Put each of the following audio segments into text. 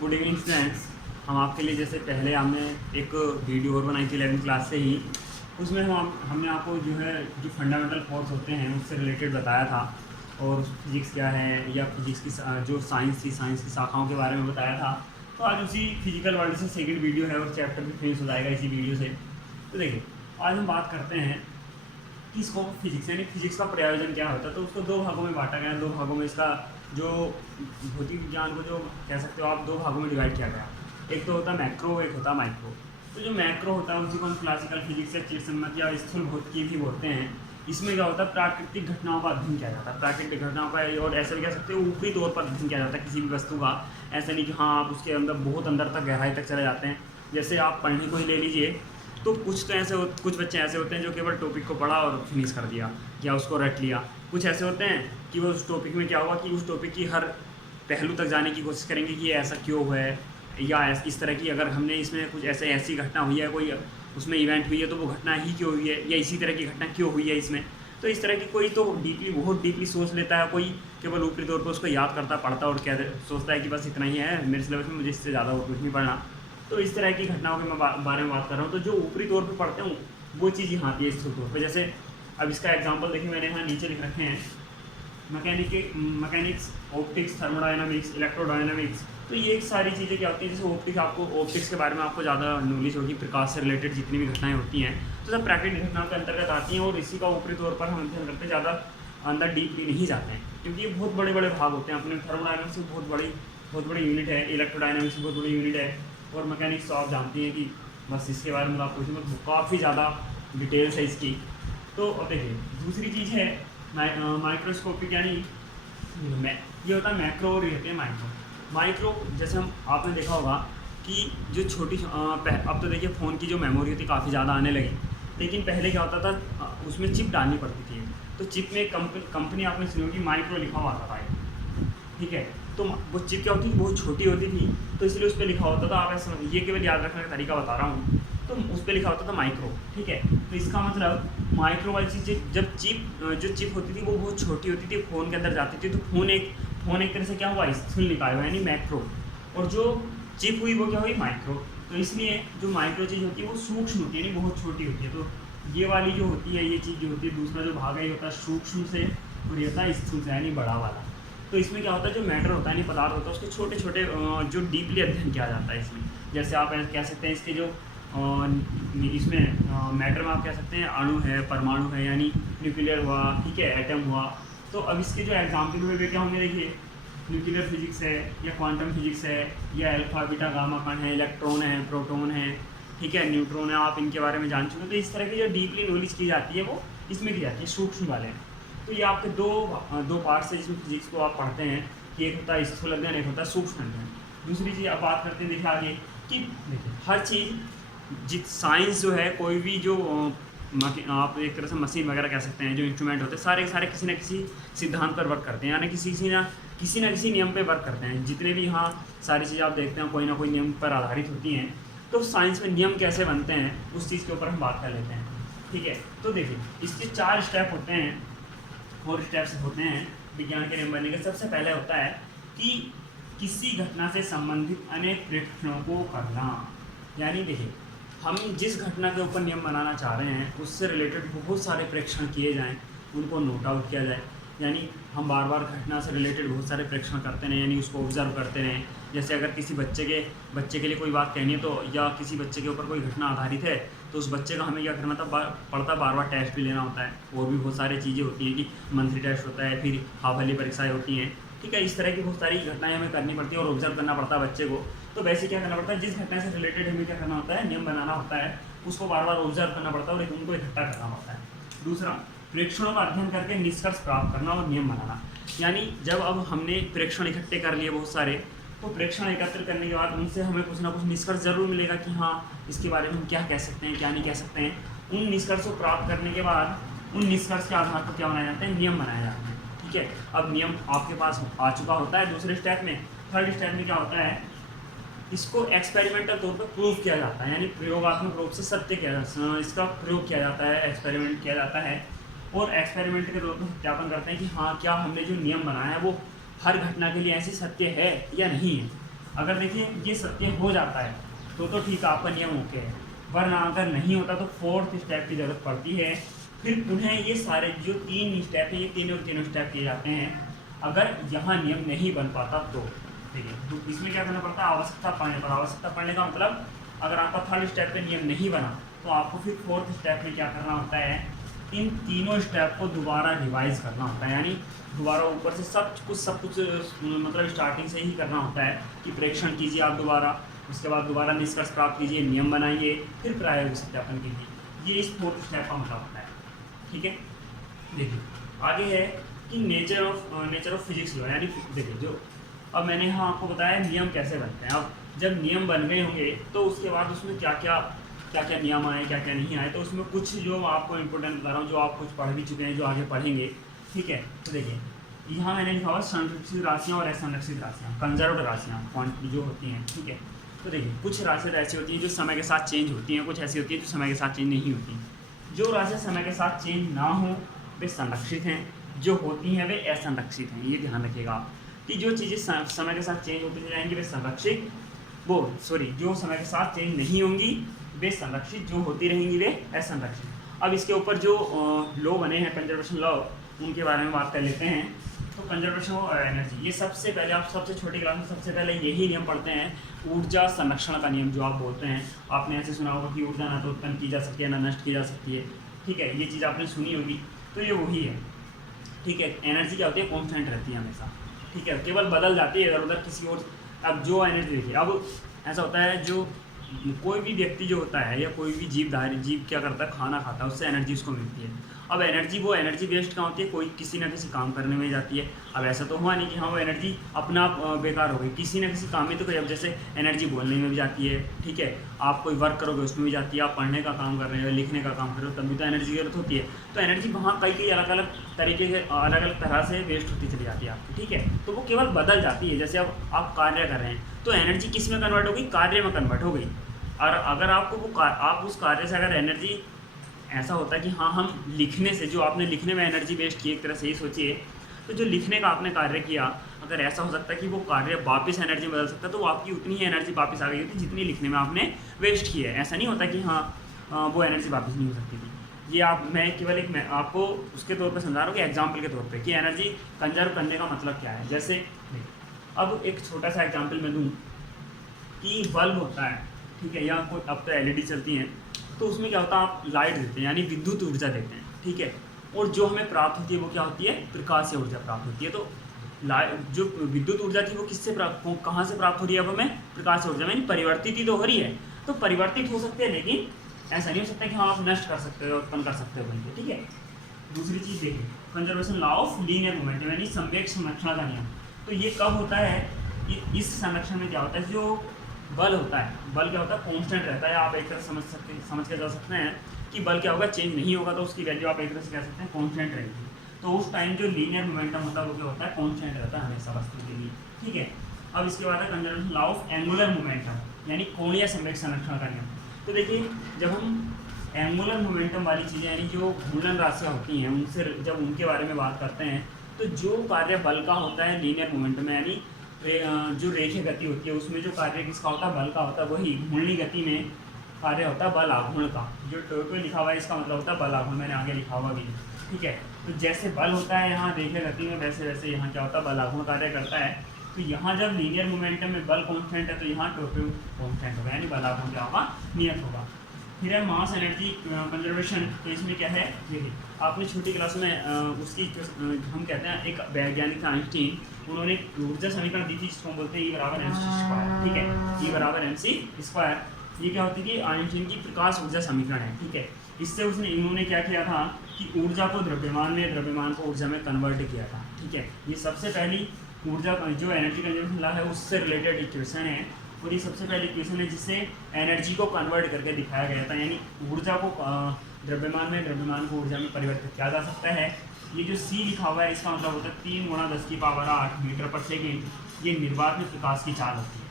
Good evening students. हम आपके लिए जैसे पहले हमने एक वीडियो और बनाई थी 11वीं क्लास से ही, उसमें हमने आपको जो है जो फंडामेंटल फोर्स होते हैं उससे रिलेटेड बताया था, और फिजिक्स क्या है या फिजिक्स की जो साइंस थी, साइंस की शाखाओं के बारे में बताया था। तो आज उसी फिजिकल वर्ल्ड से सेकंड वीडियो है और चैप्टर भी फिनिश हो जाएगा इसी वीडियो से। तो देखिए, आज हम बात करते हैं कि स्कोप ऑफ फिजिक्स यानी फिजिक्स का प्रयोजन क्या होता है। तो उसको दो भागों में बांटा गया है। दो भागों में इसका जो भौतिक विज्ञान को जो कह सकते हो आप, दो भागों में डिवाइड किया गया है। एक तो होता है मैक्रो, एक होता है माइक्रो। तो जो मैक्रो होता है उसी को हम क्लासिकल फिजिक्स या चिरसम्मत या स्थूल भौतिकी भी बोलते हैं। इसमें क्या होता है, प्राकृतिक घटनाओं का अध्ययन किया जाता है। प्राकृतिक घटनाओं का, और ऐसा भी कह सकते हो ऊपरी तौर पर अध्ययन किया जाता है किसी भी वस्तु का। ऐसा नहीं कि हाँ आप उसके अंदर बहुत अंदर तक, गहराई तक चले जाते हैं। जैसे आप पढ़ने को ही ले लीजिए, तो कुछ बच्चे ऐसे होते हैं जो केवल टॉपिक को पढ़ा और फिनिश कर दिया या उसको रट लिया। कुछ ऐसे होते हैं कि वो उस टॉपिक में क्या हुआ कि उस टॉपिक की हर पहलू तक जाने की कोशिश करेंगे कि ये ऐसा क्यों हुआ है, या इस तरह की अगर हमने इसमें कुछ ऐसी घटना हुई है, कोई उसमें इवेंट हुई है, तो वो घटना ही क्यों हुई है, या इसी तरह की घटना क्यों हुई है इसमें। तो इस तरह की कोई तो बहुत डीपली सोच लेता है, कोई केवल ऊपरी तौर पर उसको याद करता पढ़ता और क्या सोचता है कि बस इतना ही है मेरे सिलेबस में, मुझे इससे ज़्यादा और कुछ नहीं पढ़ना। तो इस तरह की घटनाओं के मैं बारे में बात कर रहा हूँ। तो जो ऊपरी तौर पे पढ़ते हूँ वो चीज़ यहाँ आती है स्थूल तौर पे। जैसे अब इसका एग्जांपल देखिए, मैंने यहाँ नीचे लिख रखे हैं मैकेनिक्स, ऑप्टिक्स, थर्मोडायनामिक्स, इलेक्ट्रोडायनामिक्स। तो ये एक सारी चीज़ें क्या होती हैं, जैसे ऑप्टिक्स के बारे में आपको ज़्यादा नॉलेज होगी, प्रकाश से रिलेटेड जितनी भी घटनाएं होती हैं तो सब प्राकृतिक घटनाओं के अंतर्गत आती हैं, और इसी का ऊपरी तौर पर हम अध्ययन करते ज़्यादा अंदर डीपली नहीं जाते हैं, क्योंकि ये बहुत बड़े बड़े भाग होते हैं। अपने थर्मोडायनामिक्स बहुत बड़ी यूनिट है, इलेक्ट्रोडायनामिक्स बहुत बड़ी यूनिट है, और मैकेनिक्स तो आप जानती हैं कि बस इसके बारे में आप पूछें तो काफ़ी ज़्यादा डिटेल्स है इसकी। तो अब देखिए, दूसरी चीज़ है माइक्रोस्कोपिक, यानी ये होता है मैक्रो और ये होते हैं माइक्रो। जैसे हम आपने देखा होगा कि जो अब तो देखिए फ़ोन की जो मेमोरी होती है काफ़ी ज़्यादा आने लगी, लेकिन पहले क्या होता था, उसमें चिप डालनी पड़ती थी। तो चिप में कंपनी आपने सुनी होगी, माइक्रो लिखा हुआ आता था, ठीक है। तो वो चिप क्या होती थी, बहुत छोटी होती थी, तो इसलिए उस पर लिखा होता था, आप ऐसा ये केवल याद रखने का तरीका बता रहा हूँ, तो उस पर लिखा होता था माइक्रो, ठीक है। तो इसका मतलब माइक्रो वाली चीज़, जब जो चिप होती थी वो बहुत छोटी होती थी, फ़ोन के अंदर जाती थी, तो फ़ोन एक तरह से क्या हुआ, स्थूल निकाय हुआ, यानी मैक्रो, और जो चिप हुई वो क्या हुई, माइक्रो। तो इसलिए जो माइक्रो चीज़ होती है वो सूक्ष्म होती है, यानी बहुत छोटी होती है। तो ये वाली जो होती है, ये चीज़ जो होती है, दूसरा जो भाग है ये होता है सूक्ष्म से, और ये होता है स्थूल से, यानी बड़ा वाला। तो इसमें क्या होता है, जो मैटर होता है, यानी पदार्थ होता है, उसके छोटे छोटे जो डीपली अध्ययन किया जाता है इसमें। जैसे आप कह सकते हैं इसके जो इसमें मैटर में आप कह सकते हैं अणु है, परमाणु है, यानी न्यूक्लियर हुआ, ठीक है, एटम हुआ। तो अब इसके जो एग्जाम्पल हुए वे क्या होंगे, देखिए, न्यूक्लियर फिजिक्स है, या क्वांटम फिजिक्स है, या अल्फा बीटा गामा कण है, इलेक्ट्रॉन है, प्रोटॉन है, ठीक है, न्यूट्रॉन है, आप इनके बारे में जान चुके हैं। तो इस तरह की जो डीपली नॉलेज की जाती है वो इसमें की जाती है, सूक्ष्म वाले। तो ये आपके दो पार्ट्स है जिसमें फिजिक्स को आप पढ़ते हैं, कि एक होता है स्थूल अध्ययन, एक होता है सूक्ष्म अध्ययन। दूसरी चीज़ आप बात करते हैं, देखिए आगे, कि देखिए हर चीज़ साइंस जो है, कोई भी जो आप एक तरह से मशीन वगैरह कह सकते हैं, जो इंस्ट्रूमेंट होते हैं सारे के सारे किसी न किसी सिद्धांत पर वर्क करते हैं, यानी किसी न किसी नियम पे वर्क करते हैं। जितने भी यहाँ सारी चीज़ें आप देखते हैं कोई ना कोई नियम पर आधारित होती हैं। तो साइंस में नियम कैसे बनते हैं उस चीज़ के ऊपर हम बात कर लेते हैं, ठीक है। तो देखिए, इसके 4 स्टेप होते हैं, 4 स्टेप्स होते हैं विज्ञान के नियम बनने के। सबसे पहले होता है कि किसी घटना से संबंधित अनेक प्रेक्षणों को करना, यानी देखिए, हम जिस घटना के ऊपर नियम बनाना चाह रहे हैं उससे रिलेटेड बहुत सारे प्रेक्षण किए जाएं, उनको नोट आउट किया जाए, यानी हम बार बार घटना से रिलेटेड बहुत सारे प्रेक्षण करते रहें, यानी उसको ऑब्जर्व करते रहें। जैसे अगर किसी बच्चे के लिए कोई बात कहनी है, तो या किसी बच्चे के ऊपर कोई घटना आधारित है, तो उस बच्चे का हमें क्या करना था, पड़ता बार बार टेस्ट भी लेना होता है, और भी बहुत सारी चीज़ें होती हैं कि मंथली टेस्ट होता है, फिर हाफ ईयरली परीक्षाएँ होती हैं, ठीक है। इस तरह की बहुत सारी घटनाएं हमें करनी पड़ती है और ऑब्जर्व करना पड़ता है बच्चे को। तो वैसे क्या करना पड़ता है, जिस घटना से रिलेटेड हमें क्या करना होता है, नियम बनाना होता है, उसको बार बार ऑब्जर्व करना पड़ता है और उनको इकट्ठा करना पड़ता है। दूसरा, प्रेक्षणों का अध्ययन करके निष्कर्ष प्राप्त करना और नियम बनाना, यानी जब अब हमने प्रेक्षण इकट्ठे कर लिए बहुत सारे, तो प्रेक्षण एकत्र करने के बाद उनसे हमें कुछ ना कुछ निष्कर्ष जरूर मिलेगा कि हाँ इसके बारे में हम क्या कह सकते हैं, क्या नहीं कह सकते हैं। उन निष्कर्ष को प्राप्त करने के बाद उन निष्कर्ष के आधार पर क्या बनाए जाते हैं, नियम बनाए जाते हैं, ठीक है। अब नियम आपके पास आ चुका होता है दूसरे स्टेप में। थर्ड स्टेप में क्या होता है, इसको एक्सपेरिमेंटल तौर पर प्रूव किया जाता है, यानी प्रयोगात्मक रूप से सत्य किया जाता है, इसका प्रयोग किया जाता है, एक्सपेरिमेंट किया जाता है, और एक्सपेरिमेंट के तौर पर सत्यापन करते हैं कि हाँ क्या हमने जो नियम बनाया है वो हर घटना के लिए ऐसे सत्य है या नहीं है। अगर देखिए ये सत्य हो जाता है तो ठीक है, आपका नियम ओके है, वरना अगर नहीं होता तो फोर्थ स्टेप की ज़रूरत पड़ती है। फिर पुनः ये सारे जो 3 स्टेप हैं, ये तीनों स्टेप किए जाते हैं। अगर यहाँ नियम नहीं बन पाता तो देखिए, तो इसमें क्या करना पड़ता है, आवश्यकता पड़ने पर। आवश्यकता पड़ने का मतलब अगर आपका थर्ड स्टेप पे नियम नहीं बना तो आपको फिर फोर्थ स्टेप में क्या करना होता है, इन तीनों स्टेप को दोबारा रिवाइज करना होता है, यानी दोबारा ऊपर से सब कुछ मतलब स्टार्टिंग से ही करना होता है कि प्रेक्षण कीजिए आप दोबारा, उसके बाद दोबारा निष्कर्ष प्राप्त कीजिए, नियम बनाइए, फिर प्रायोगिक सत्यापन कीजिए। ये इस फोर्थ स्टेप का मतलब होता है। ठीक है, देखिए आगे है कि नेचर ऑफ फिजिक्स लॉ, यानी देखिए जो अब मैंने यहाँ आपको बताया नियम कैसे बनते हैं। अब जब नियम बन गए होंगे तो उसके बाद उसमें क्या क्या नियम आए, क्या क्या नहीं आए, तो उसमें कुछ जो आपको इंपॉर्टेंट बता रहा हूँ, जो आप कुछ पढ़ भी चुके हैं, जो आगे पढ़ेंगे। ठीक है, तो देखिए यहाँ मैंने लिखा हुआ संरक्षित राशियाँ और असंरक्षित राशियाँ, कंजर्व्ड राशियाँ क्वांटिटी जो होती हैं। ठीक है, तो देखिए कुछ राशियाँ ऐसी होती हैं जो समय के साथ चेंज होती हैं, कुछ ऐसी होती हैं जो समय के साथ चेंज नहीं होती हैं। जो राशियाँ समय के साथ चेंज ना हो वे संरक्षित हैं, जो होती हैं वे असंरक्षित हैं। ये ध्यान रखिएगा आप कि जो चीज़ें समय के साथ चेंज होती जाएंगी वे संरक्षित, जो समय के साथ चेंज नहीं होंगी वे संरक्षित, जो होती रहेंगी वे असंरक्षित। अब इसके ऊपर जो लॉ बने हैं कंजर्वेशन लॉ, उनके बारे में बात कर लेते हैं। तो कंजर्वेशन ऑफ एनर्जी, ये सबसे पहले आप सबसे छोटी क्लास में सबसे पहले यही नियम पढ़ते हैं, ऊर्जा संरक्षण का नियम जो आप बोलते हैं। आपने ऐसे सुना होगा कि ऊर्जा ना तो उत्पन्न की जा सकती है ना नष्ट की जा सकती है। ठीक है, ये चीज़ आपने सुनी होगी, तो ये वही है। ठीक है, एनर्जी क्या होती है, कॉन्स्टेंट रहती है हमेशा। ठीक है, केवल बदल जाती है इधर उधर किसी और। अब जो एनर्जी देखिए, अब ऐसा होता है जो कोई भी व्यक्ति जो होता है या कोई भी जीव क्या करता है, खाना खाता है, उससे एनर्जी उसको मिलती है। अब वो एनर्जी वेस्ट कहाँ होती है, कोई किसी ना किसी काम करने में जाती है। अब ऐसा तो हुआ नहीं कि हाँ वो एनर्जी अपना आप बेकार हो गई, किसी ना किसी काम में तो कोई, अब जैसे एनर्जी बोलने में भी जाती है। ठीक है, आप कोई वर्क करोगे उसमें भी जाती है, आप पढ़ने का काम कर रहे हो, लिखने का काम कर रहे हो, तब भी तो एनर्जी की जरूरत होती है। तो एनर्जी वहाँ कई अलग अलग तरीके से अलग अलग तरह से वेस्ट होती चली जाती है आपकी। ठीक है, तो वो केवल बदल जाती है। जैसे अब आप कार्य कर रहे हैं तो एनर्जी किस में कन्वर्ट हो गई, कार्य में कन्वर्ट हो गई। और अगर आपको आप उस कार्य से अगर एनर्जी, ऐसा होता है कि हाँ हम लिखने से, जो आपने लिखने में एनर्जी वेस्ट की, एक तरह से ही सोचिए, तो जो लिखने का आपने कार्य किया, अगर ऐसा हो सकता है कि वो कार्य वापस एनर्जी बदल सकता है, तो वो आपकी उतनी ही एनर्जी वापस आ गई होती जितनी लिखने में आपने वेस्ट की है। ऐसा नहीं होता कि हाँ वो एनर्जी वापस नहीं हो सकती थी। ये मैं केवल मैं आपको उसके तौर पर समझा रहा हूँ कि एग्जाम्पल के तौर पर कि एनर्जी कंजर्व करने का मतलब क्या है। जैसे अब एक छोटा सा एग्जाम्पल मैं दूँ कि बल्ब होता है, ठीक है, या कोई अब तो LED चलती हैं, तो उसमें क्या होता है, आप लाइट देते हैं यानी विद्युत ऊर्जा देते हैं। ठीक है, और जो हमें प्राप्त होती है वो क्या होती है, प्रकाश से ऊर्जा प्राप्त होती है। तो जो विद्युत ऊर्जा थी वो किससे प्राप्त, कहाँ से प्राप्त हो रही है, अब हमें प्रकाश से ऊर्जा में परिवर्तित ही तो हो रही है। तो परिवर्तित हो सकते हैं, लेकिन ऐसा नहीं हो सकता कि हाँ आप नष्ट कर सकते हो, उत्पन्न कर सकते हो बल्कि। ठीक है, दूसरी चीज़ देखिए, conservation law of linear momentum यानी संवेग संरक्षण का नियम। तो ये कब होता है, इस संरक्षण में क्या होता है, जो बल होता है, बल क्या होता है, कांस्टेंट रहता है। आप एक तरह समझ के जा सकते हैं कि बल क्या होगा, चेंज नहीं होगा, तो उसकी वैल्यू आप एक तरह से कह सकते हैं कांस्टेंट रहेगी। तो उस टाइम जो लीनियर मोमेंटम होता है वो क्या होता है, कांस्टेंट रहता है हमेशा वस्तु के लिए। ठीक है, अब इसके बाद है conservation law of angular momentum यानी कोणीय संवेग संरक्षण का नियम। तो देखिए, जब हम एंगुलर मोमेंटम वाली चीज़ें यानी जो घूर्णन राशियाँ होती हैं, उनसे जब उनके बारे में बात करते हैं, तो जो कार्य बल का होता है लीनियर मोमेंटम में, यानी जो रेखीय गति होती है उसमें जो कार्य किसका होता है, बल का होता है। वही घूर्णी गति में कार्य होता है बल आघूर्ण का। जो टोटो लिखा हुआ है इसका मतलब होता है बल आघूर्ण, मैंने आगे लिखा हुआ भी है। ठीक है, तो जैसे बल होता है यहाँ रेखीय गति में, वैसे वैसे यहाँ क्या होता है, बल आघूर्ण कार्य करता है। तो यहाँ जब लीनियर मोमेंटम में बल कॉन्स्टेंट है तो यहाँ टोटो कॉन्स्टेंट होगा, यानी बल आघूर्ण क्या होगा, नियत होगा। फिर है मास एनर्जी कंजर्वेशन। तो इसमें क्या है, देखिए आपने छोटी क्लास में उसकी हम कहते हैं, एक वैज्ञानिक आइंस्टीन, उन्होंने ऊर्जा समीकरण दी थी जिसको हम बोलते हैं E = mc²। ठीक है, E = mc²। ये क्या होती थी, आइंस्टीन की प्रकाश ऊर्जा समीकरण है। ठीक है, इससे इन्होंने क्या किया था कि ऊर्जा को द्रव्यमान में, द्रव्यमान को ऊर्जा में कन्वर्ट किया था। ठीक है, ये सबसे पहली ऊर्जा जो एनर्जी कंजर्वेशन लॉ है उससे रिलेटेड इक्वेशन है, और ये सबसे पहली इक्वेशन है जिससे एनर्जी को कन्वर्ट करके दिखाया गया था, यानी ऊर्जा को द्रव्यमान में, द्रव्यमान को ऊर्जा में परिवर्तित किया जा सकता है। ये जो C लिखा हुआ है इसका मतलब होता है 3 × 10⁸ मीटर/सेकेंड। ये निर्वात में प्रकाश की चाल होती है,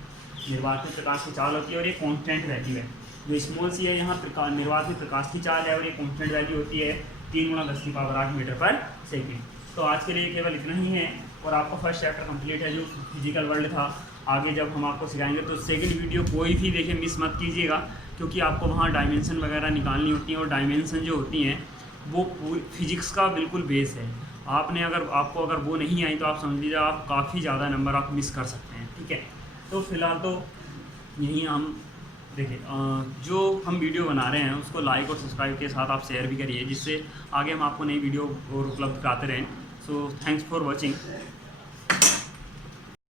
निर्वात में प्रकाश की चाल होती है, और ये कॉन्स्टेंट वैल्यू है। जो स्मॉल c है यहाँ निर्वात में प्रकाश की चाल है, और ये कॉन्स्टेंट वैल्यू होती है 3 × 10⁸ मीटर/सेकेंड। तो आज के लिए केवल इतना ही है। और आपका फर्स्ट चैप्टर कंप्लीट है जो फिजिकल वर्ल्ड था। आगे जब हम आपको सिखाएंगे तो सेकंड वीडियो कोई भी देखिए मिस मत कीजिएगा, क्योंकि आपको वहाँ डायमेंशन वगैरह निकालनी होती हैं, और डायमेंशन जो होती हैं वो फिजिक्स का बिल्कुल बेस है। आपने आपको अगर वो नहीं आई तो आप समझ लीजिए आप काफ़ी ज़्यादा नंबर आप मिस कर सकते हैं। ठीक है, तो फ़िलहाल तो यही हम देखिए जो हम वीडियो बना रहे हैं उसको लाइक और सब्सक्राइब के साथ आप शेयर भी करिए, जिससे आगे हम आपको नई वीडियो और उपलब्ध कराते रहें। So thanks for watching.